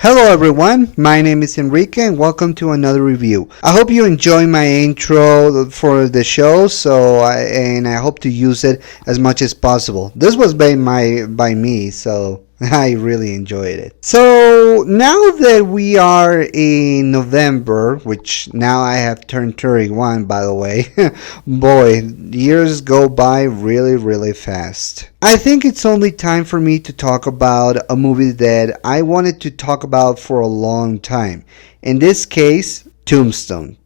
Hello everyone, my name is Enrique and welcome to another review. I hope you enjoy my intro for the show and I hope to use it as much as possible. This was by me, so I really enjoyed it. So now that we are in November, which now I have turned 31 by the way, boy, years go by really fast. I think it's only time for me to talk about a movie that I wanted to talk about for a long time. In this case, Tombstone.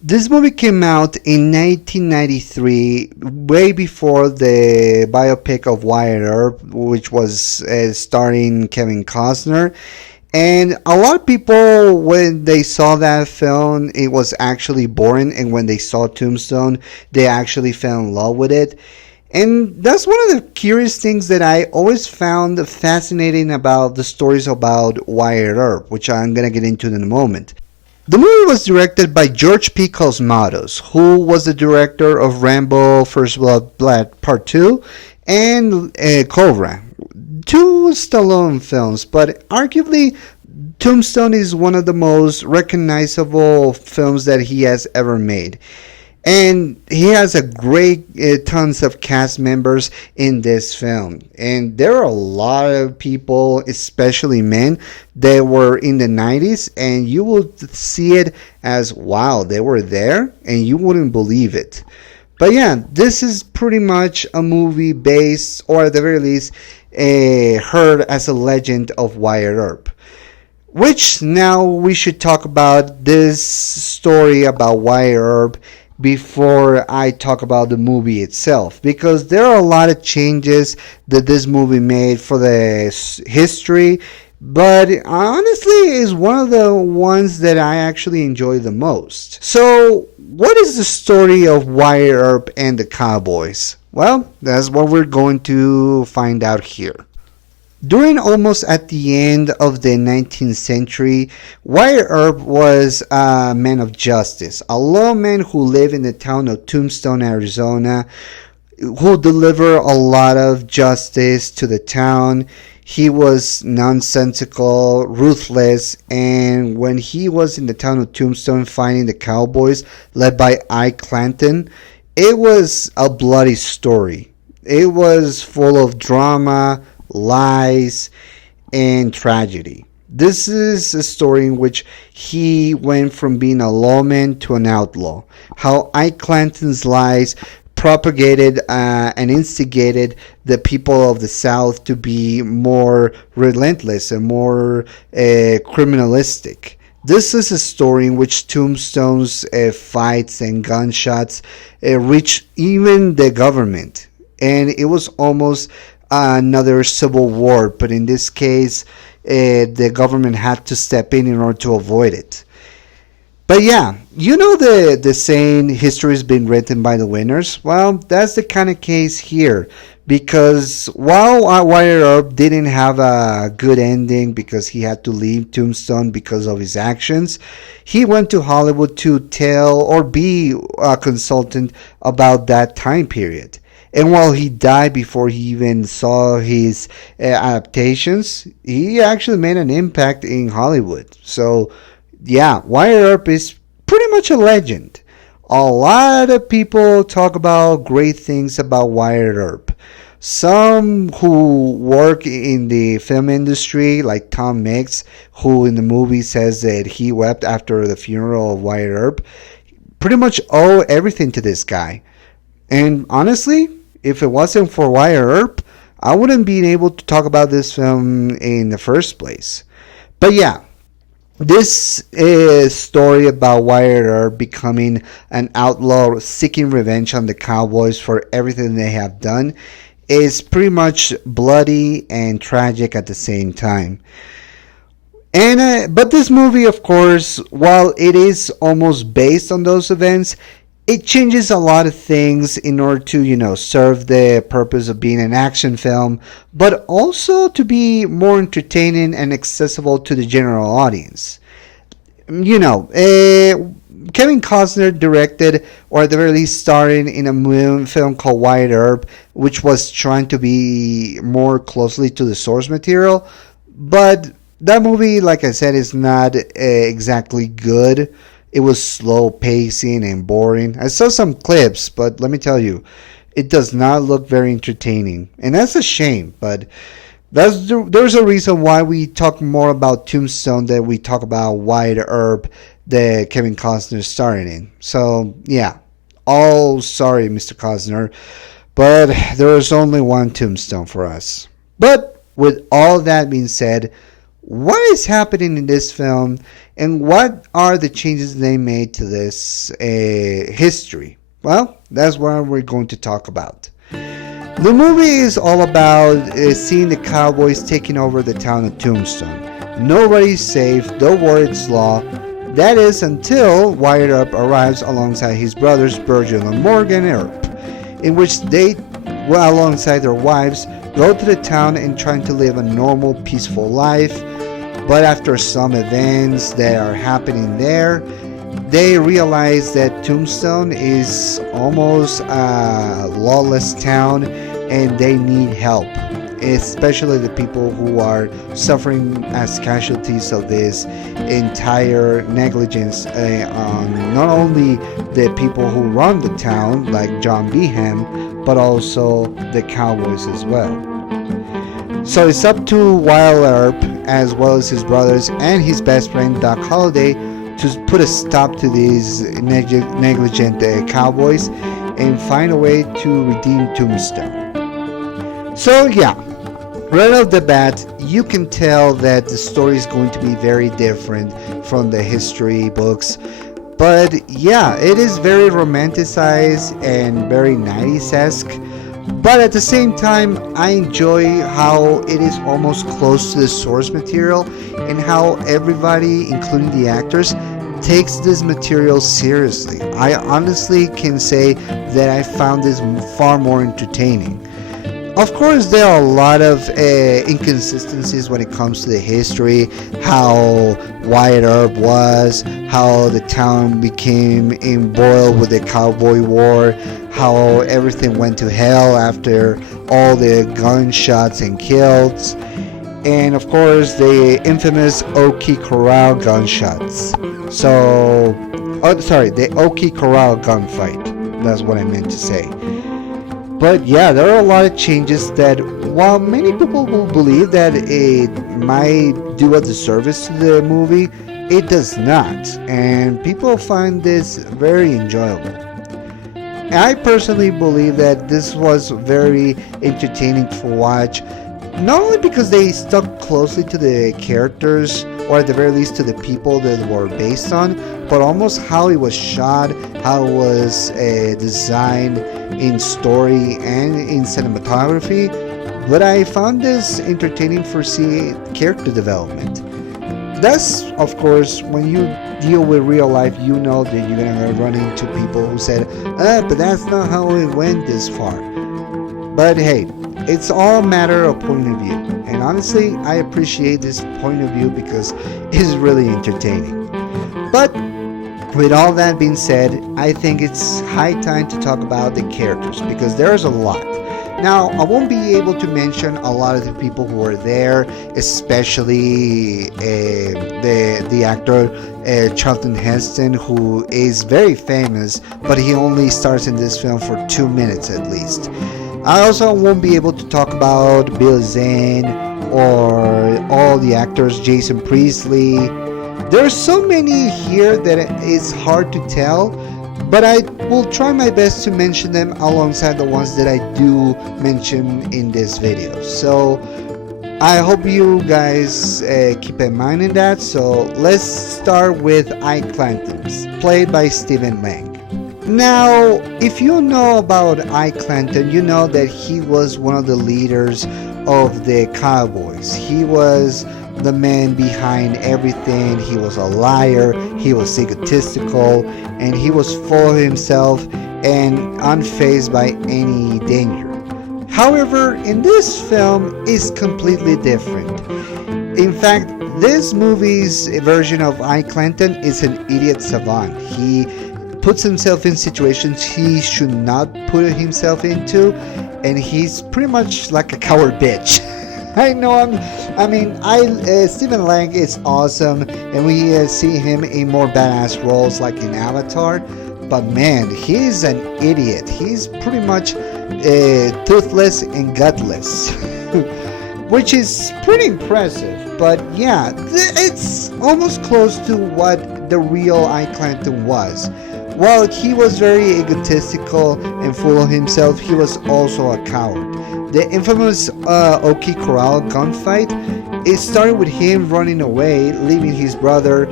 This movie came out in 1993, way before the biopic of Wyatt Earp, which was starring Kevin Costner. And a lot of people, when they saw that film, it was actually boring. And when they saw Tombstone, they actually fell in love with it. And that's one of the curious things that I always found fascinating about the stories about Wyatt Earp, which I'm going to get into in a moment. The movie was directed by George P. Cosmatos, who was the director of Rambo First Blood Part 2 and Cobra. Two Stallone films, but arguably Tombstone is one of the most recognizable films that he has ever made. And he has a great tons of cast members in this film. And there are a lot of people, especially men, that were in the 90s. And you will see it as, wow, they were there. And you wouldn't believe it. But yeah, this is pretty much a movie based, or at the very least, heard as a legend of Wyatt Earp. Which now we should talk about this story about Wyatt Earp before I talk about the movie itself, because there are a lot of changes that this movie made for the history, but honestly is one of the ones that I actually enjoy the most. So what is the story of Wyatt Earp and the Cowboys? Well, that's what we're going to find out here. During almost at the end of the 19th century, Wyatt Earp was a man of justice, a lawman who lived in the town of Tombstone, Arizona, who delivered a lot of justice to the town. He was nonsensical, ruthless, and when he was in the town of Tombstone fighting the cowboys led by Ike Clanton, it was a bloody story. It was full of drama, lies, and tragedy. This is a story in which he went from being a lawman to an outlaw. How Ike Clanton's lies propagated and instigated the people of the South to be more relentless and more criminalistic. This is a story in which Tombstone's fights and gunshots reached even the government. And it was almost another civil war, but in this case, the government had to step in order to avoid it. But yeah, you know the saying, history has been written by the winners? Well, that's the kind of case here. Because while Wyatt Earp didn't have a good ending because he had to leave Tombstone because of his actions, he went to Hollywood to tell or be a consultant about that time period. And while he died before he even saw his adaptations, he actually made an impact in Hollywood. So, yeah, Wyatt Earp is pretty much a legend. A lot of people talk about great things about Wyatt Earp. Some who work in the film industry, like Tom Mix, who in the movie says that he wept after the funeral of Wyatt Earp, pretty much owe everything to this guy. And honestly, if it wasn't for Wyatt Earp, I wouldn't be able to talk about this film in the first place. But yeah, this story about Wyatt Earp becoming an outlaw seeking revenge on the Cowboys for everything they have done is pretty much bloody and tragic at the same time. And but this movie, of course, while it is almost based on those events, it changes a lot of things in order to, serve the purpose of being an action film, but also to be more entertaining and accessible to the general audience. Kevin Costner directed, or at the very least starred in a film called Wyatt Earp, which was trying to be more closely to the source material. But That movie, like I said, is not exactly good. It was slow pacing and boring. I saw some clips, but let me tell you, it does not look very entertaining. And that's a shame, but there's a reason why we talk more about Tombstone than we talk about Wyatt Earp that Kevin Costner starred in. So, yeah. All sorry, Mr. Costner, but there is only one Tombstone for us. But with all that being said, what is happening in this film and what are the changes they made to this history? Well, that's what we're going to talk about. The movie is all about seeing the cowboys taking over the town of Tombstone. Nobody's safe, the word it's law. That is until Wyatt Earp arrives alongside his brothers Virgil and Morgan Earp, in which they, alongside their wives, go to the town and trying to live a normal, peaceful life. But after some events that are happening there, they realize that Tombstone is almost a lawless town and they need help, especially the people who are suffering as casualties of this entire negligence on not only the people who run the town, like John Behan, but also the cowboys as well. So it's up to Wyatt Earp, as well as his brothers and his best friend Doc Holliday, to put a stop to these negligent cowboys and find a way to redeem Tombstone. So yeah, right off the bat, you can tell that the story is going to be very different from the history books. But yeah, it is very romanticized and very 90s-esque. But at the same time, I enjoy how it is almost close to the source material and how everybody, including the actors, takes this material seriously. I honestly can say that I found this far more entertaining. Of course, there are a lot of inconsistencies when it comes to the history, how Wyatt Earp was, how the town became embroiled with the Cowboy War, how everything went to hell after all the gunshots and kills, and of course the infamous Oki Corral gunshots. The Oki Corral gunfight. That's what I meant to say. But yeah, there are a lot of changes that, while many people will believe that it might do a disservice to the movie, it does not. And people find this very enjoyable. I personally believe that this was very entertaining to watch, not only because they stuck closely to the characters, or at the very least to the people that were based on, but almost how it was shot, how it was designed in story and in cinematography. But I found this entertaining for character development. That's, of course, when you deal with real life, you know that you're gonna run into people who said, but that's not how it went this far. But hey, it's all a matter of point of view. And honestly, I appreciate this point of view because it's really entertaining. But with all that being said, I think it's high time to talk about the characters because there's a lot. Now, I won't be able to mention a lot of the people who are there, especially the actor Charlton Heston, who is very famous, but he only stars in this film for 2 minutes at least. I also won't be able to talk about Bill Zane or all the actors, Jason Priestley. There are so many here that it's hard to tell, but I will try my best to mention them alongside the ones that I do mention in this video. So I hope you guys keep in mind in that. So let's start with Ike Clanton, played by Stephen Lang. Now, if you know about Ike Clanton, you know that he was one of the leaders of the Cowboys. He was the man behind everything. He was a liar, he was egotistical, and he was full of himself and unfazed by any danger. However, in this film, it's completely different. In fact, this movie's version of Ike Clanton is an idiot savant. He puts himself in situations he should not put himself into, and he's pretty much like a coward bitch. I know. Stephen Lang is awesome, and we see him in more badass roles like in Avatar. But man, he's an idiot. He's pretty much toothless and gutless, which is pretty impressive. But yeah, it's almost close to what the real Ike Clanton was. While he was very egotistical and full of himself, he was also a coward. The infamous Oki Corral gunfight, it started with him running away, leaving his brother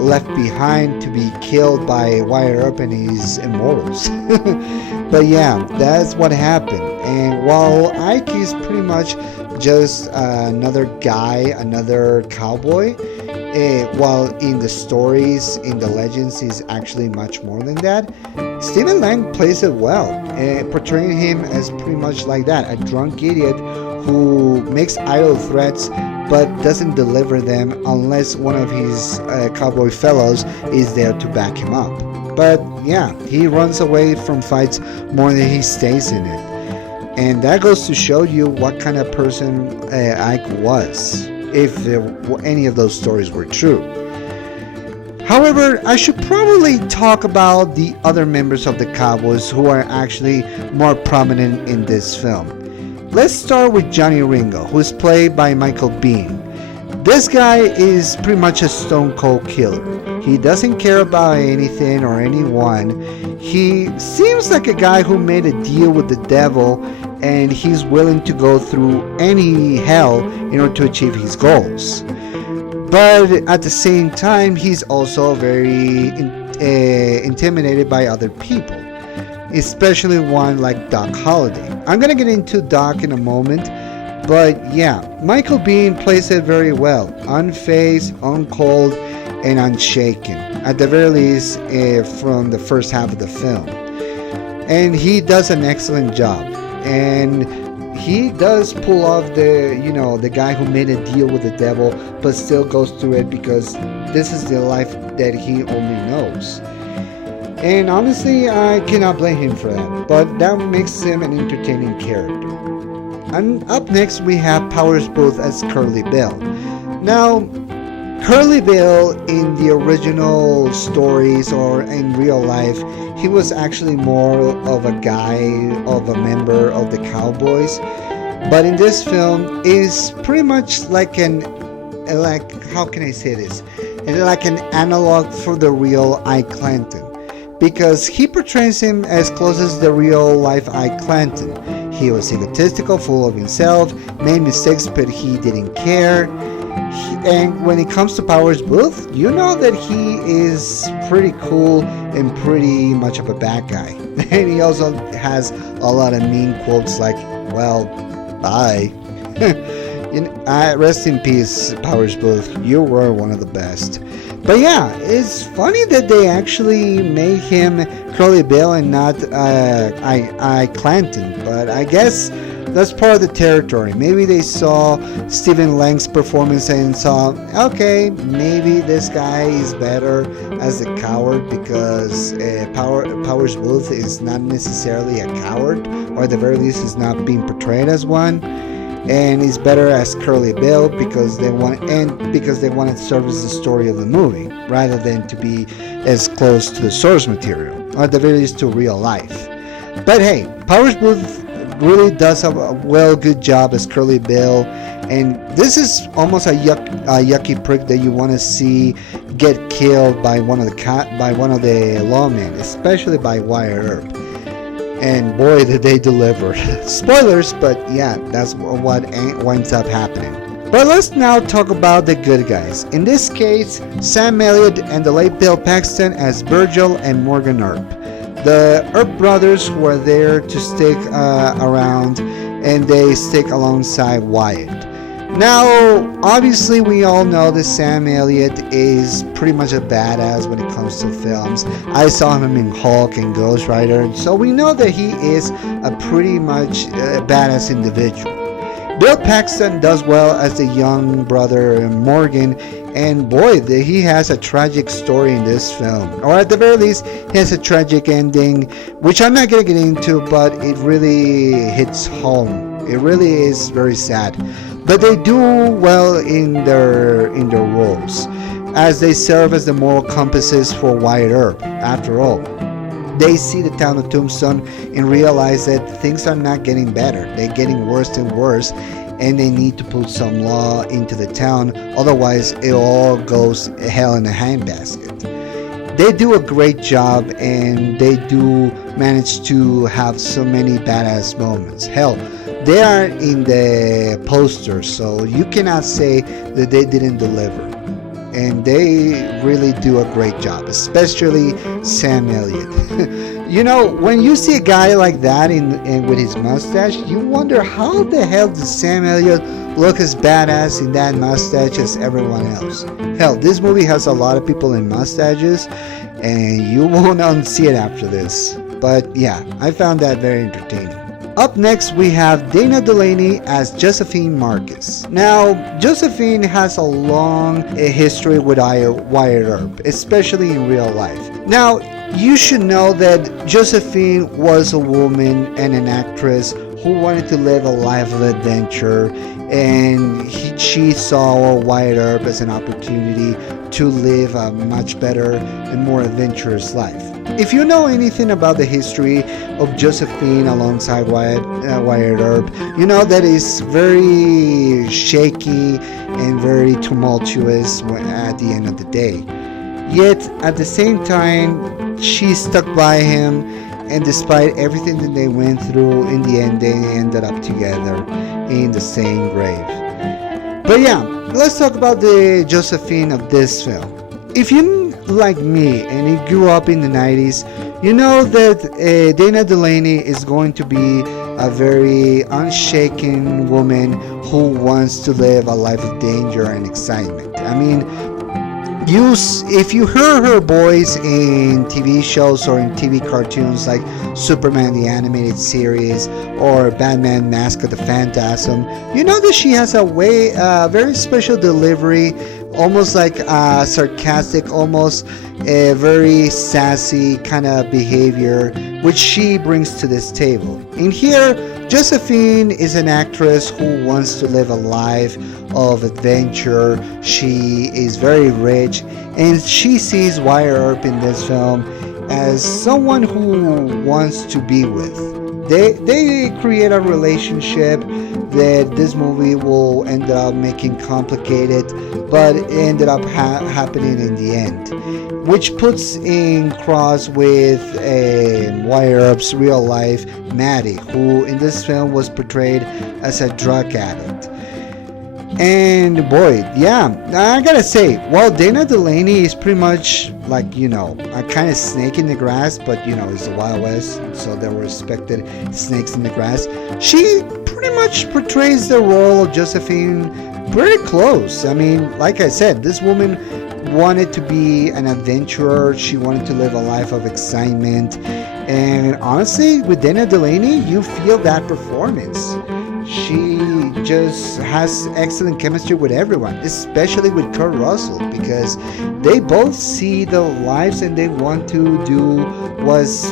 left behind to be killed by Wyatt Earp and his immortals. But yeah, that's what happened. And while Ike is pretty much just another guy, another cowboy, while in the stories, in the legends, he's actually much more than that. Stephen Lang plays it well, portraying him as pretty much like that, a drunk idiot who makes idle threats but doesn't deliver them unless one of his cowboy fellows is there to back him up. But yeah, he runs away from fights more than he stays in it. And that goes to show you what kind of person Ike was, if any of those stories were true. However, I should probably talk about the other members of the Cowboys who are actually more prominent in this film. Let's start with Johnny Ringo, who is played by Michael Biehn. This guy is pretty much a stone cold killer. He doesn't care about anything or anyone. He seems like a guy who made a deal with the devil, and he's willing to go through any hell in order to achieve his goals. But at the same time, he's also very intimidated by other people, especially one like Doc Holliday. I'm gonna get into Doc in a moment, but yeah, Michael Biehn plays it very well, unfazed, uncold, and unshaken, at the very least from the first half of the film. And he does an excellent job. And he does pull off the guy who made a deal with the devil, but still goes through it because this is the life that he only knows. And honestly, I cannot blame him for that, but that makes him an entertaining character. And up next we have Powers Booth as Curly Bill. Now, Curly Bill in the original stories or in real life, he was actually more of a guy, of a member of the Cowboys. But in this film, is pretty much like how can I say this? Like an analog for the real Ike Clanton. Because he portrays him as close as the real life Ike Clanton. He was egotistical, full of himself, made mistakes, but he didn't care. And when it comes to Powers Booth, you know that he is pretty cool and pretty much of a bad guy. And he also has a lot of mean quotes like, well, bye. Rest in peace, Powers Booth. You were one of the best. But yeah, it's funny that they actually made him Curly Bill and not Ike Clanton. But I guess that's part of the territory. Maybe they saw Stephen Lang's performance and saw, okay, maybe this guy is better as a coward because Powers Booth is not necessarily a coward, or at the very least is not being portrayed as one, and is better as Curly Bill because they want to service the story of the movie rather than to be as close to the source material, or at the very least to real life. But hey, Powers Booth really does have a good job as Curly Bill, and this is almost a yucky prick that you want to see get killed by one of the lawmen, especially by Wyatt Earp. And boy, did they deliver. Spoilers, but yeah, that's what winds up happening. But let's now talk about the good guys. In this case, Sam Elliott and the late Bill Paxton as Virgil and Morgan Earp. The Earp brothers were there to stick around, and they stick alongside Wyatt. Now, obviously, we all know that Sam Elliott is pretty much a badass when it comes to films. I saw him in Hulk and Ghost Rider, so we know that he is a pretty much badass individual. Bill Paxton does well as the young brother Morgan, and boy, he has a tragic story in this film. Or at the very least, he has a tragic ending, which I'm not going to get into, but it really hits home It really is very sad. But they do well in their roles, as they serve as the moral compasses for Wyatt Earp. After all, they see the town of Tombstone and realize that things are not getting better. They're getting worse and worse, and they need to put some law into the town, otherwise it all goes hell in a handbasket. They do a great job, and they do manage to have so many badass moments. Hell, they are in the poster, so you cannot say that they didn't deliver. And they really do a great job, especially Sam Elliott. You know, when you see a guy like that in with his mustache, you wonder how the hell does Sam Elliott look as badass in that mustache as everyone else. Hell, this movie has a lot of people in mustaches, and you won't unsee it after this. But yeah, I found that very entertaining. Up next, we have Dana Delaney as Josephine Marcus. Now, Josephine has a long history with Wyatt Earp, especially in real life. Now, you should know that Josephine was a woman and an actress who wanted to live a life of adventure, and she saw Wyatt Earp as an opportunity to live a much better and more adventurous life. If you know anything about the history of Josephine alongside Wyatt Earp, you know that it's very shaky and very tumultuous at the end of the day. Yet, at the same time, she stuck by him, and despite everything that they went through, in the end they ended up together in the same grave. But yeah, let's talk about the Josephine of this film. If you like me and you grew up in the 90s, you know that Dana Delaney is going to be a very unshaken woman who wants to live a life of danger and excitement. I mean, if you heard her voice in TV shows or in TV cartoons like Superman the Animated Series or Batman Mask of the Phantasm, you know that she has a very special delivery, almost like sarcastic, almost a very sassy kind of behavior, which she brings to this table. In here, Josephine is an actress who wants to live a life of adventure. She is very rich, and she sees Wyatt Earp in this film as someone who wants to be with. They create a relationship that this movie will end up making complicated, but it ended up happening in the end, which puts in cross with Wyatt Earp's real life Maddie, who in this film was portrayed as a drug addict. And boy, yeah, I gotta say, while Dana Delaney is pretty much like, you know, a kind of snake in the grass, but you know, it's the Wild West, so there were respected snakes in the grass, she pretty much portrays the role of Josephine pretty close. I mean, like I said, this woman wanted to be an adventurer. She wanted to live a life of excitement, and honestly, with Dana Delaney, you feel that performance. She just has excellent chemistry with everyone, especially with Kurt Russell, because they both see the lives and they want to do what's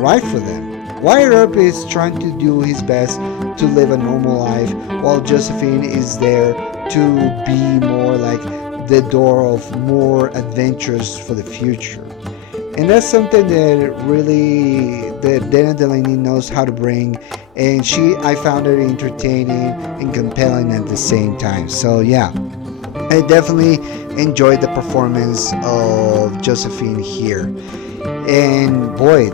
right for them. Wyatt Earp is trying to do his best to live a normal life, while Josephine is there to be more like the door of more adventures for the future. And that's something that Dana Delaney knows how to bring, and I found her entertaining and compelling at the same time. So yeah, I definitely enjoyed the performance of Josephine here. And boy,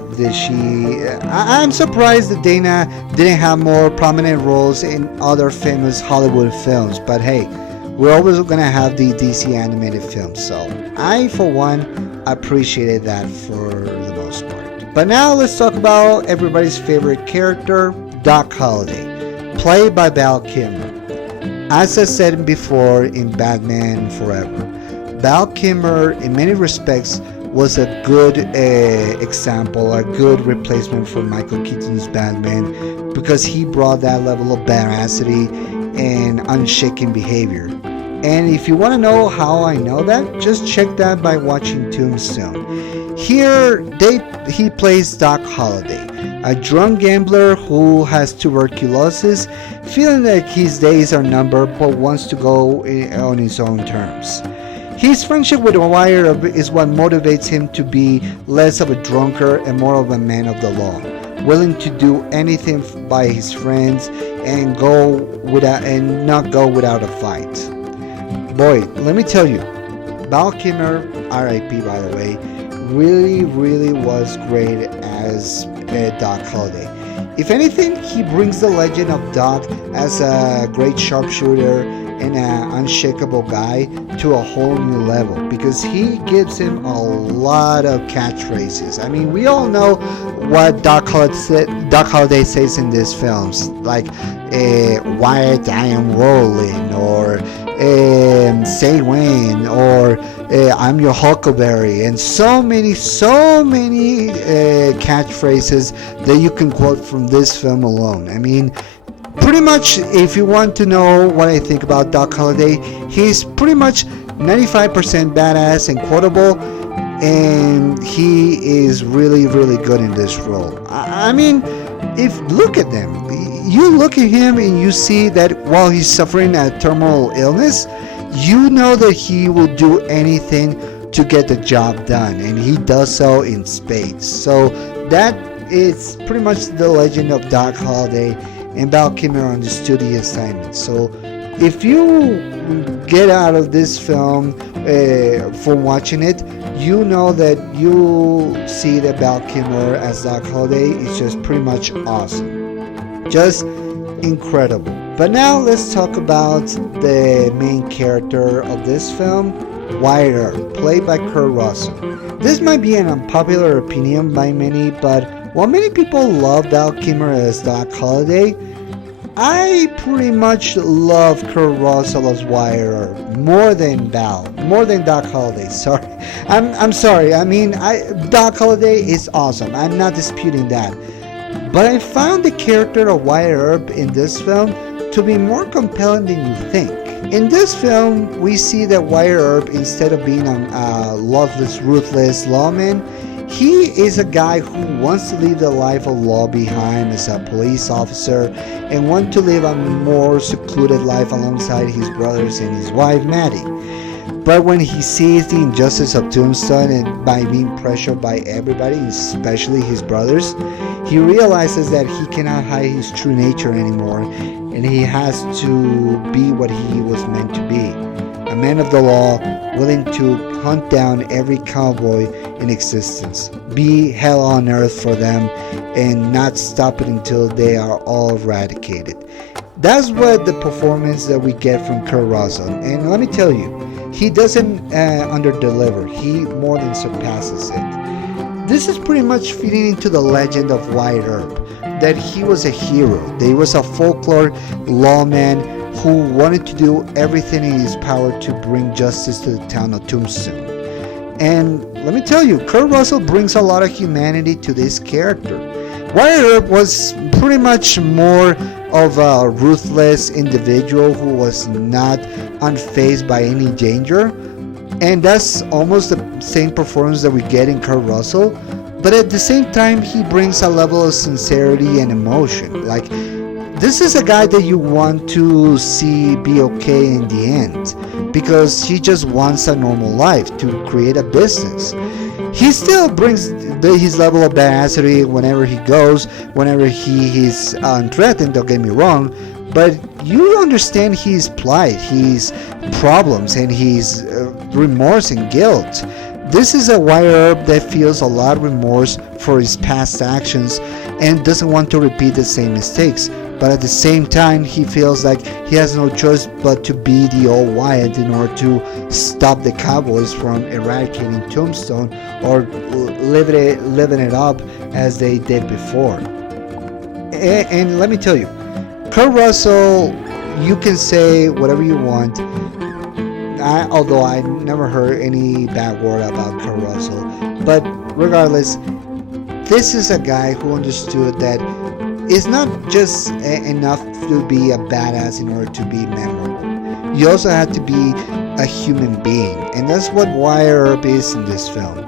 I'm surprised that Dana didn't have more prominent roles in other famous Hollywood films, but hey, we're always going to have the DC animated films, so I, for one, appreciated that for the most part. But now let's talk about everybody's favorite character, Doc Holliday, played by Val Kilmer. As I said before in Batman Forever, Val Kilmer, in many respects, was a good example, a good replacement for Michael Keaton's Batman, because he brought that level of veracity and unshaken behavior. And if you want to know how I know that, just check that by watching Tombstone. Here, he plays Doc Holliday, a drunk gambler who has tuberculosis, feeling like his days are numbered but wants to go on his own terms. His friendship with Wyatt Earp is what motivates him to be less of a drunkard and more of a man of the law, willing to do anything by his friends and not go without a fight. Boy, let me tell you, Val Kilmer, R.I.P. by the way, really was great as Doc Holliday. If anything, he brings the legend of Doc as a great sharpshooter and an unshakable guy to a whole new level, because he gives him a lot of catchphrases. I mean, we all know what Doc Holliday says in these films, like Wyatt, I am rolling, or say when, or I'm your huckleberry, and so many catchphrases that you can quote from this film alone. I mean, pretty much, if you want to know what I think about Doc Holliday, he's pretty much 95% badass and quotable, and he is really good in this role. I mean, look at them. You look at him and you see that while he's suffering a terminal illness, you know that he will do anything to get the job done, and he does so in spades. So that is pretty much the legend of Doc Holliday, and Val Kilmer understood the assignment. So if you get out of this film from watching it, you know that you see that Val Kilmer as Doc Holliday is just pretty much awesome. Just incredible. But now let's talk about the main character of this film, Wyatt Earp, played by Kurt Russell. This might be an unpopular opinion by many, but while many people love Val Kilmer as Doc Holliday, I pretty much love Kurt Russell as Wyatt Earp more than Doc Holliday. Sorry, I'm sorry. I mean, Doc Holliday is awesome. I'm not disputing that. But I found the character of Wyatt Earp in this film to be more compelling than you think. In this film, we see that Wyatt Earp, instead of being a loveless, ruthless lawman, he is a guy who wants to leave the life of law behind as a police officer and want to live a more secluded life alongside his brothers and his wife, Maddie. But when he sees the injustice of Tombstone and by being pressured by everybody, especially his brothers, he realizes that he cannot hide his true nature anymore, and he has to be what he was meant to be. A man of the law, willing to hunt down every cowboy in existence, be hell on earth for them, and not stop it until they are all eradicated. That's what the performance that we get from Kurt Russell. And let me tell you, he doesn't underdeliver. He more than surpasses it. This is pretty much fitting into the legend of Wyatt Earp, that he was a hero. That he was a folklore lawman who wanted to do everything in his power to bring justice to the town of Tombstone. And let me tell you, Kurt Russell brings a lot of humanity to this character. Wyatt Earp was pretty much more of a ruthless individual who was not unfazed by any danger, and that's almost the same performance that we get in Kurt Russell, but at the same time he brings a level of sincerity and emotion. Like, this is a guy that you want to see be okay in the end, because he just wants a normal life, to create a business. He still brings his level of badassery whenever he goes, whenever he is unthreatened, don't get me wrong, but you understand his plight, his problems, and his remorse and guilt. This is a Wyatt Earp that feels a lot of remorse for his past actions and doesn't want to repeat the same mistakes. But at the same time, he feels like he has no choice but to be the old Wyatt in order to stop the cowboys from eradicating Tombstone or living it up as they did before. And let me tell you, Kurt Russell, you can say whatever you want. Although I never heard any bad word about Kurt Russell. But regardless, this is a guy who understood that it's not just enough to be a badass in order to be memorable. You also have to be a human being, and that's what Wyatt Earp is in this film.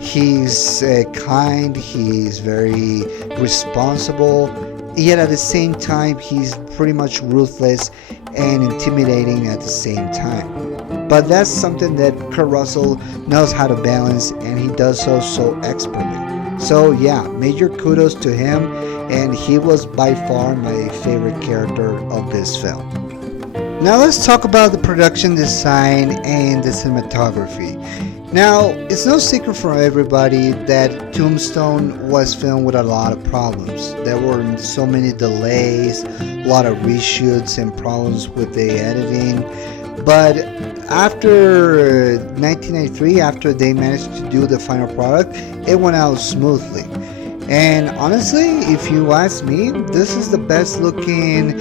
He's kind, he's very responsible, yet at the same time, he's pretty much ruthless and intimidating at the same time. But that's something that Kurt Russell knows how to balance, and he does so expertly. So yeah, major kudos to him, and he was by far my favorite character of this film. Now let's talk about the production design and the cinematography. Now, it's no secret for everybody that Tombstone was filmed with a lot of problems. There were so many delays, a lot of reshoots and problems with the editing. But after 1993, after they managed to do the final product, it went out smoothly. And honestly, if you ask me, this is the best looking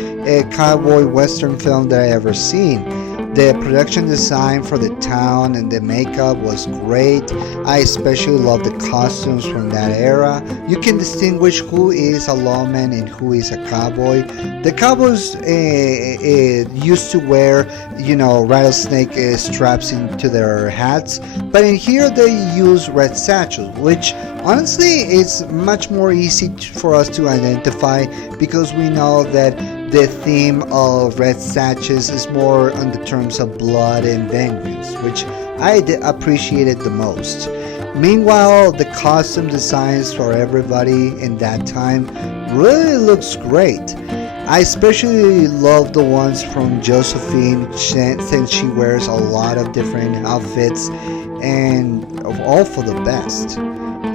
cowboy western film that I ever seen. The production design for the town and the makeup was great. I especially love the costumes from that era. You can distinguish who is a lawman and who is a cowboy. The cowboys used to wear, rattlesnake straps into their hats, but in here they use red satchels, which honestly is much more easy for us to identify because we know that the theme of red satchels is more on the terms of blood and vengeance, which I appreciated the most. Meanwhile, the costume designs for everybody in that time really looks great. I especially love the ones from Josephine since she wears a lot of different outfits and all for the best.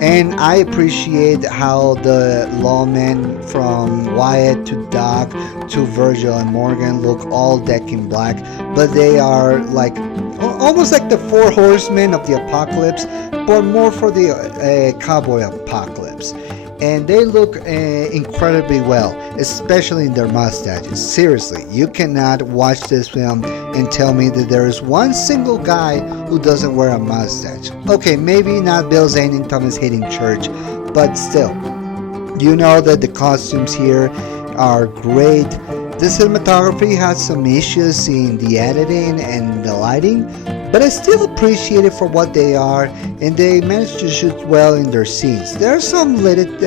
And I appreciate how the lawmen from Wyatt to Doc to Virgil and Morgan look all decked in black, but they are like almost like the four horsemen of the apocalypse, but more for the cowboy apocalypse. And they look incredibly well, especially in their mustaches. Seriously, you cannot watch this film and tell me that there is one single guy who doesn't wear a mustache. Okay, maybe not Bill Zane and Thomas Hayden Church, but still, you know that the costumes here are great. The cinematography has some issues in the editing and the lighting, but I still appreciate it for what they are, and they managed to shoot well in their scenes. There are some lit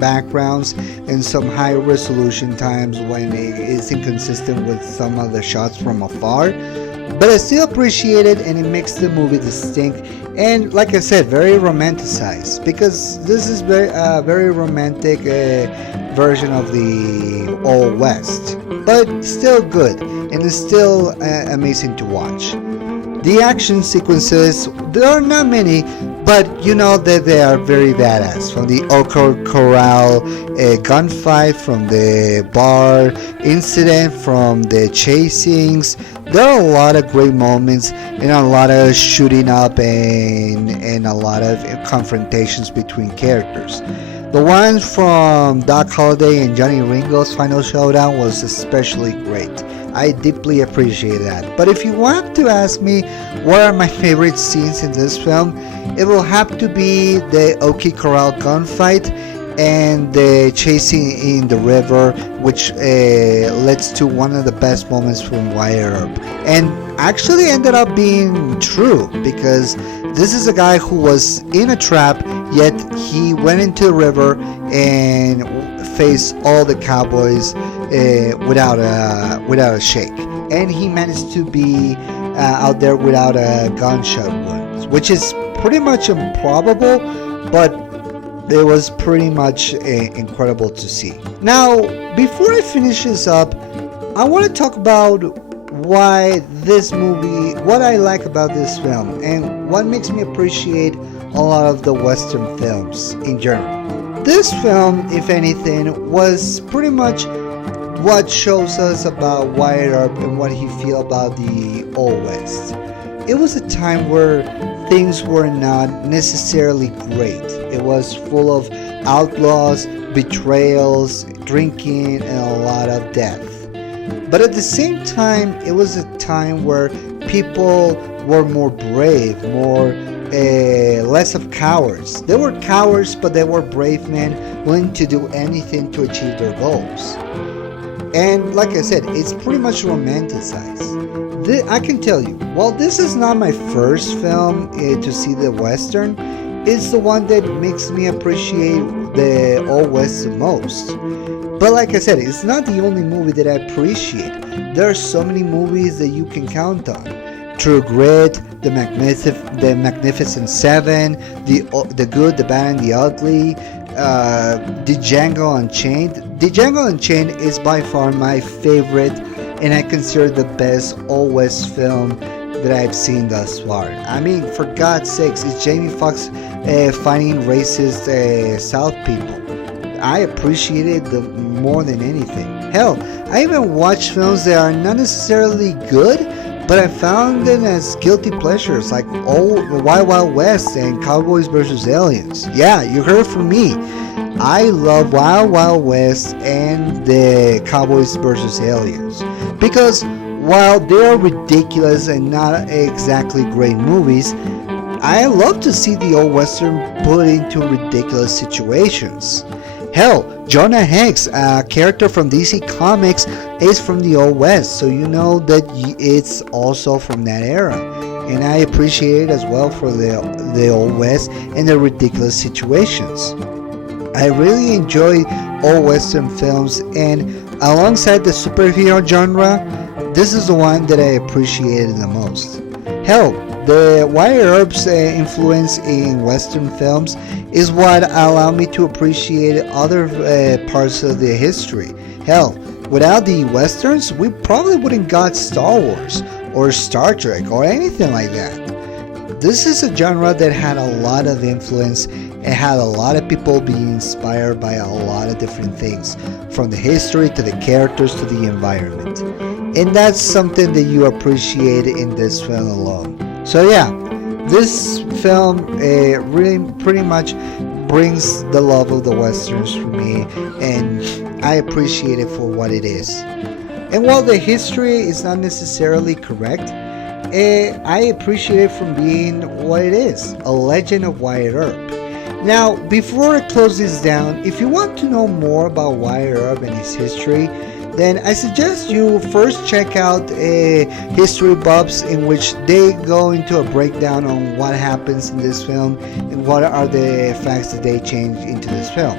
backgrounds and some high resolution times when it's inconsistent with some of the shots from afar, but I still appreciate it, and it makes the movie distinct and, like I said, very romanticized, because this is very romantic version of the Old West, but still good, and it's still amazing to watch. The action sequences, there are not many, but you know that they are very badass. From the Oak Corral gunfight, from the bar incident, from the chasings, there are a lot of great moments and a lot of shooting up and a lot of confrontations between characters. The one from Doc Holliday and Johnny Ringo's final showdown was especially great. I deeply appreciate that. But if you want to ask me what are my favorite scenes in this film, it will have to be the Oak Corral gunfight and the chasing in the river, which leads to one of the best moments from Wyatt Earp. And actually ended up being true, because this is a guy who was in a trap, yet he went into the river and faced all the cowboys without a shake, and he managed to be out there without a gunshot wound, which is pretty much improbable, but it was pretty much incredible to see. Now, before I finish this up, I want to talk about why this movie, what I like about this film, and what makes me appreciate a lot of the Western films in general. This film, if anything, was pretty much what shows us about Wyatt Earp and what he feel about the Old West. It was a time where things were not necessarily great. It was full of outlaws, betrayals, drinking, and a lot of death. But at the same time, it was a time where people were more brave, less of cowards. They were cowards, but they were brave men willing to do anything to achieve their goals. And like I said, it's pretty much romanticized. I can tell you, while this is not my first film to see the Western, is the one that makes me appreciate the Old West the most. But like I said, it's not the only movie that I appreciate. There are so many movies that you can count on. True Grit, the Magnificent Seven, the Good, the Bad, and the Ugly, the Django Unchained. The Django Unchained is by far my favorite, and I consider the best Old West film that I've seen thus far. I mean, for God's sakes, it's Jamie Foxx fighting racist South people. I appreciate it more than anything. Hell, I even watch films that are not necessarily good, but I found them as guilty pleasures, like Wild Wild West and Cowboys vs. Aliens. Yeah, you heard from me. I love Wild Wild West and the Cowboys vs. Aliens because while they are ridiculous and not exactly great movies, I love to see the old western put into ridiculous situations. Hell, Jonah Hex, a character from DC Comics, is from the Old West, so you know that it's also from that era. And I appreciate it as well for the Old West and the ridiculous situations. I really enjoy Old Western films, and alongside the superhero genre, this is the one that I appreciated the most. Hell, the Wyatt Earp's influence in Western films is what allowed me to appreciate other parts of the history. Hell, without the Westerns, we probably wouldn't got Star Wars or Star Trek or anything like that. This is a genre that had a lot of influence and had a lot of people being inspired by a lot of different things, from the history to the characters to the environment. And that's something that you appreciate in this film alone. So yeah, this film really pretty much brings the love of the Westerns for me, and I appreciate it for what it is. And while the history is not necessarily correct, I appreciate it from being what it is, a legend of Wyatt Earp. Now, before I close this down, if you want to know more about Wyatt Earp and his history, then I suggest you first check out History Buffs, in which they go into a breakdown on what happens in this film and what are the facts that they change into this film.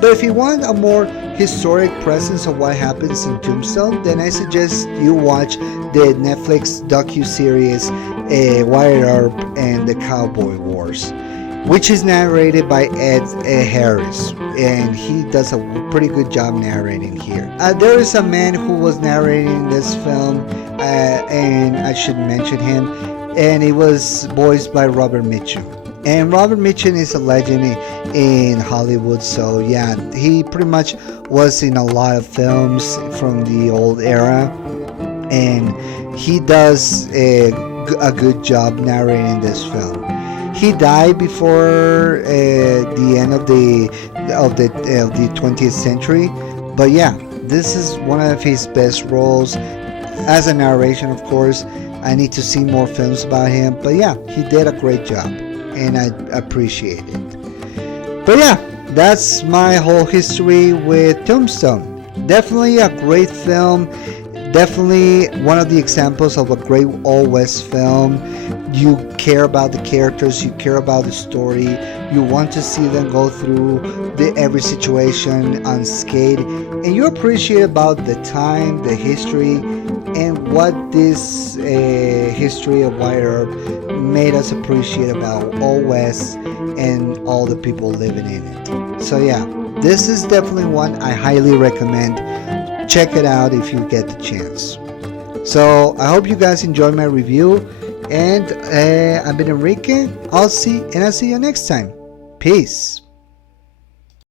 But if you want a more historic presence of what happens in Tombstone, then I suggest you watch the Netflix docu-series Wyatt Earp and the Cowboy Wars, which is narrated by Ed Harris, and he does a pretty good job narrating here. There is a man who was narrating this film, and I should mention him, and he was voiced by Robert Mitchum. And Robert Mitchum is a legend in Hollywood, so yeah, he pretty much was in a lot of films from the old era, and he does a good job narrating this film. He died before the end of the 20th century, but yeah, this is one of his best roles as a narration. Of course, I need to see more films about him, but yeah, he did a great job, and I appreciate it. But yeah, that's my whole history with Tombstone. Definitely a great film. Definitely one of the examples of a great Old West film. You care about the characters, you care about the story, you want to see them go through every situation unscathed, and you appreciate about the time, the history, and what this history of Wyatt Earp made us appreciate about Old West and all the people living in it. So yeah, this is definitely one I highly recommend. Check it out if you get the chance. So I hope you guys enjoyed my review, and I've been Enrique. I'll see you next time. Peace.